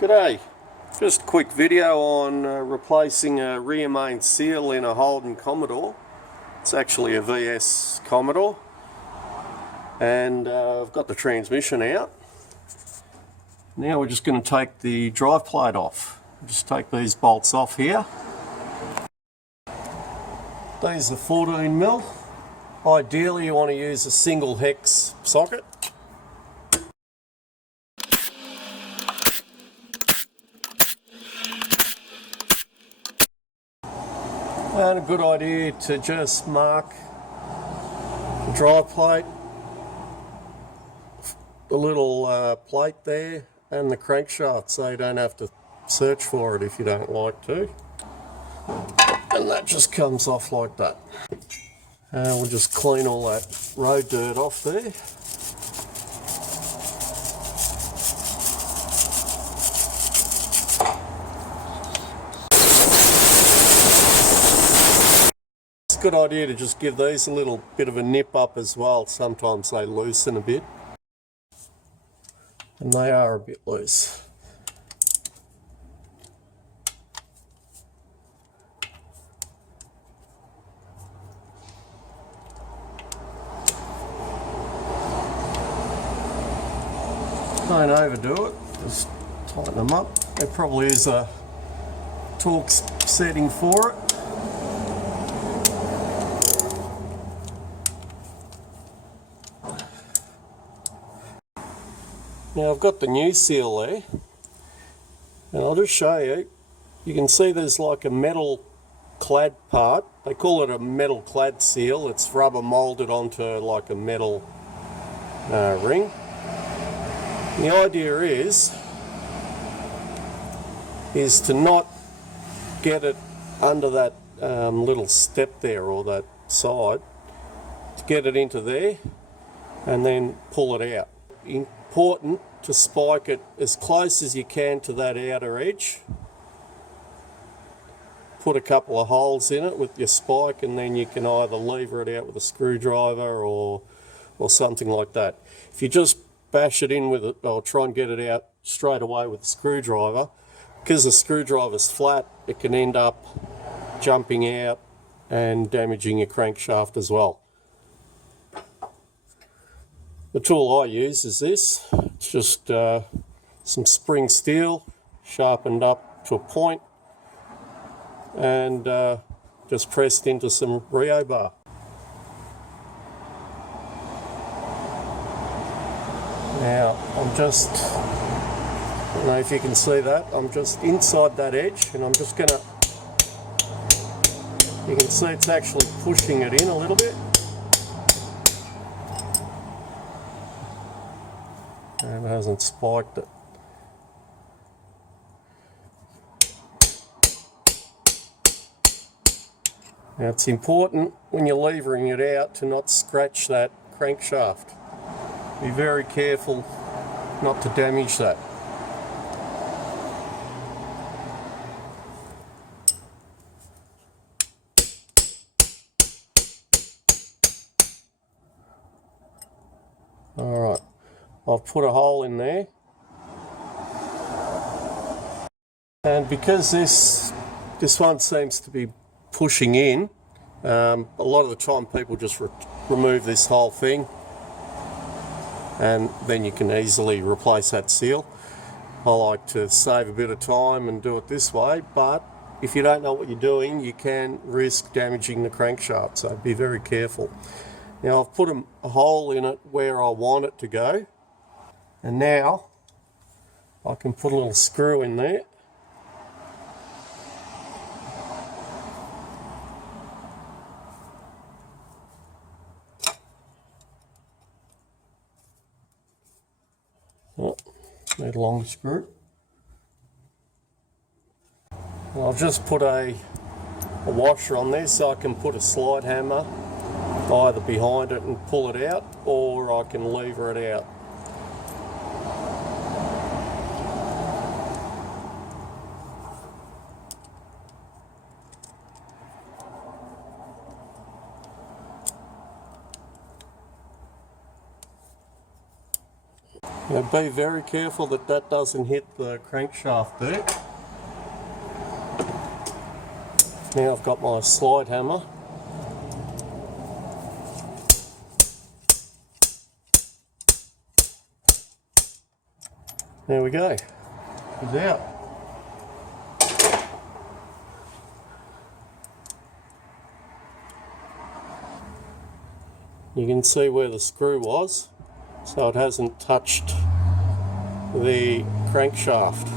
G'day, just a quick video on replacing a rear main seal in a Holden Commodore. It's actually a VS Commodore, and I've got the transmission out. Now we're just going to take the drive plate off. Just take these bolts off here. These are 14mm. Ideally you want to use a single hex socket. And a good idea to just mark the drive plate, the little plate there, and the crankshaft, so you don't have to search for it if you don't like to. And that just comes off like that. And we'll just clean all that road dirt off there. Good idea to just give these a little bit of a nip up as well. Sometimes they loosen a bit, and they are a bit loose. Don't overdo it, just tighten them up. There probably is a torque setting for it. Now I've got the new seal there, and I'll just show you. You can see there's like a metal clad part. They call it a metal clad seal. It's rubber molded onto like a metal ring. And the idea is to not get it under that little step there, or that side, to get it into there and then pull it out. Important to spike it as close as you can to that outer edge. Put a couple of holes in it with your spike, and then you can either lever it out with a screwdriver or something like that. If you just bash it in with it, or try and get it out straight away with a screwdriver, because the screwdriver's flat, it can end up jumping out and damaging your crankshaft as well. The tool I use is this. It's just some spring steel sharpened up to a point and just pressed into some rebar. Now I'm just, I don't know if you can see that, I'm just inside that edge, and I'm just gonna, you can see it's actually pushing it in a little bit. And it hasn't spiked it. Now it's important when you're levering it out to not scratch that crankshaft. Be very careful not to damage that. Alright. I've put a hole in there, and because this one seems to be pushing in, a lot of the time people just remove this whole thing, and then you can easily replace that seal. I like to save a bit of time and do it this way, but if you don't know what you're doing, you can risk damaging the crankshaft, so be very careful. Now I've put a hole in it where I want it to go. And now I can put a little screw in there. Oh, need a longer screw. And I'll just put a washer on there so I can put a slide hammer either behind it and pull it out, or I can lever it out. Now be very careful that that doesn't hit the crankshaft there. Now I've got my slide hammer. There we go. It's out. You can see where the screw was, so it hasn't touched the crankshaft.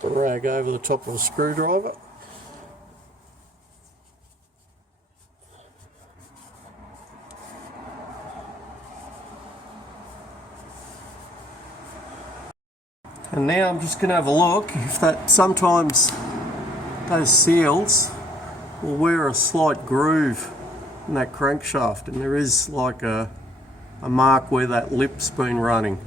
The rag over the top of the screwdriver. And now I'm just going to have a look if that sometimes those seals will wear a slight groove in that crankshaft, and there is like a mark where that lip's been running.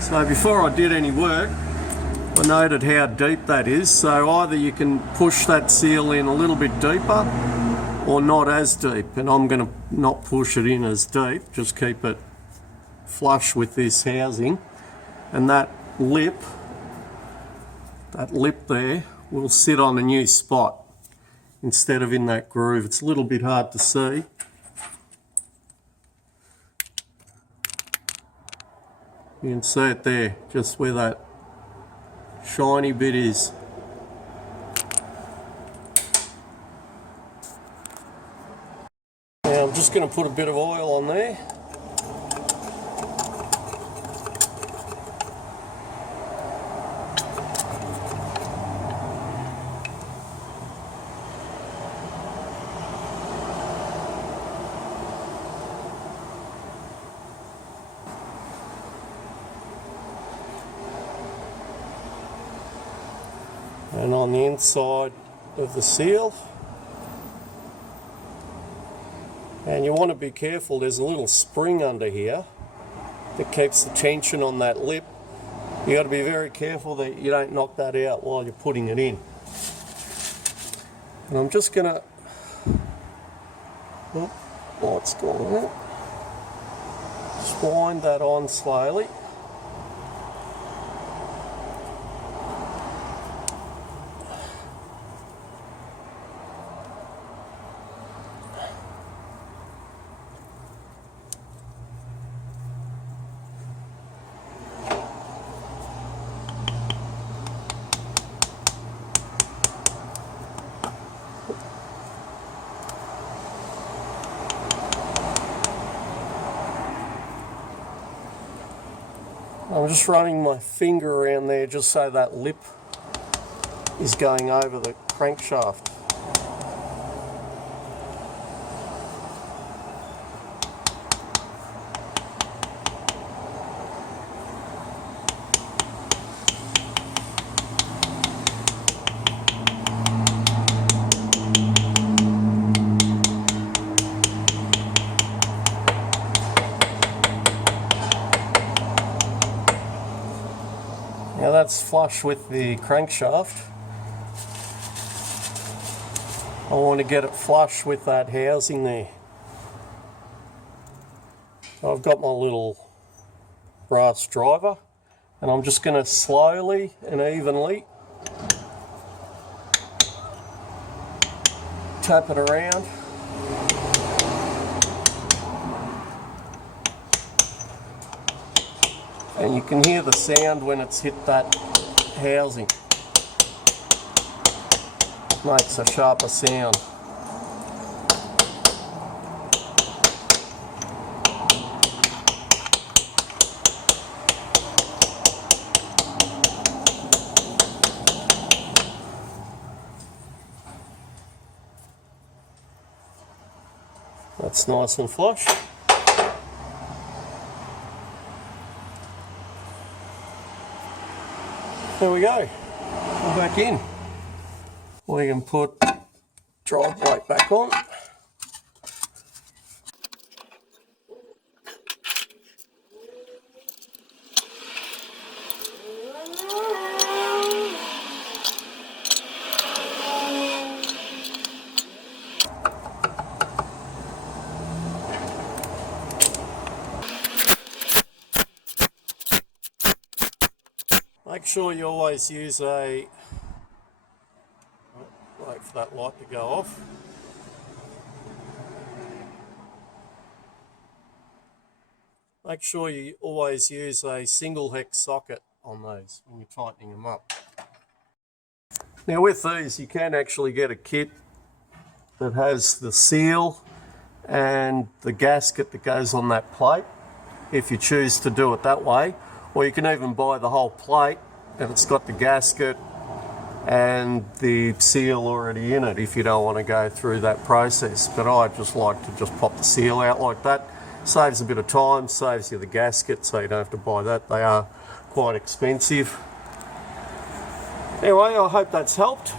So before I did any work, I noted how deep that is. So either you can push that seal in a little bit deeper or not as deep. And I'm going to not push it in as deep, just keep it flush with this housing. And that lip there will sit on a new spot instead of in that groove. It's a little bit hard to see. You can see it there, just where that shiny bit is. Now I'm just going to put a bit of oil on there. And on the inside of the seal. And you want to be careful, there's a little spring under here that keeps the tension on that lip. You got to be very careful that you don't knock that out while you're putting it in. And I'm just going to, light's gone out, just wind that on slowly. I'm just running my finger around there just so that lip is going over the crankshaft. Now that's flush with the crankshaft. I want to get it flush with that housing there. So I've got my little brass driver and I'm just going to slowly and evenly tap it around. And you can hear the sound when it's hit that housing. It makes a sharper sound. That's nice and flush. There we go, we're back in. We can put drive brake back on. Make sure you always use a, wait for that light to go off. Make sure you always use a single hex socket on those when you're tightening them up. Now with these you can actually get a kit that has the seal and the gasket that goes on that plate if you choose to do it that way. Or you can even buy the whole plate and it's got the gasket and the seal already in it if you don't want to go through that process. But I just like to just pop the seal out like that. Saves a bit of time, saves you the gasket, so you don't have to buy that. They are quite expensive. Anyway, I hope that's helped.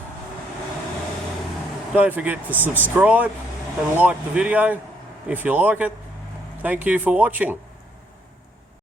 Don't forget to subscribe and like the video if you like it. Thank you for watching.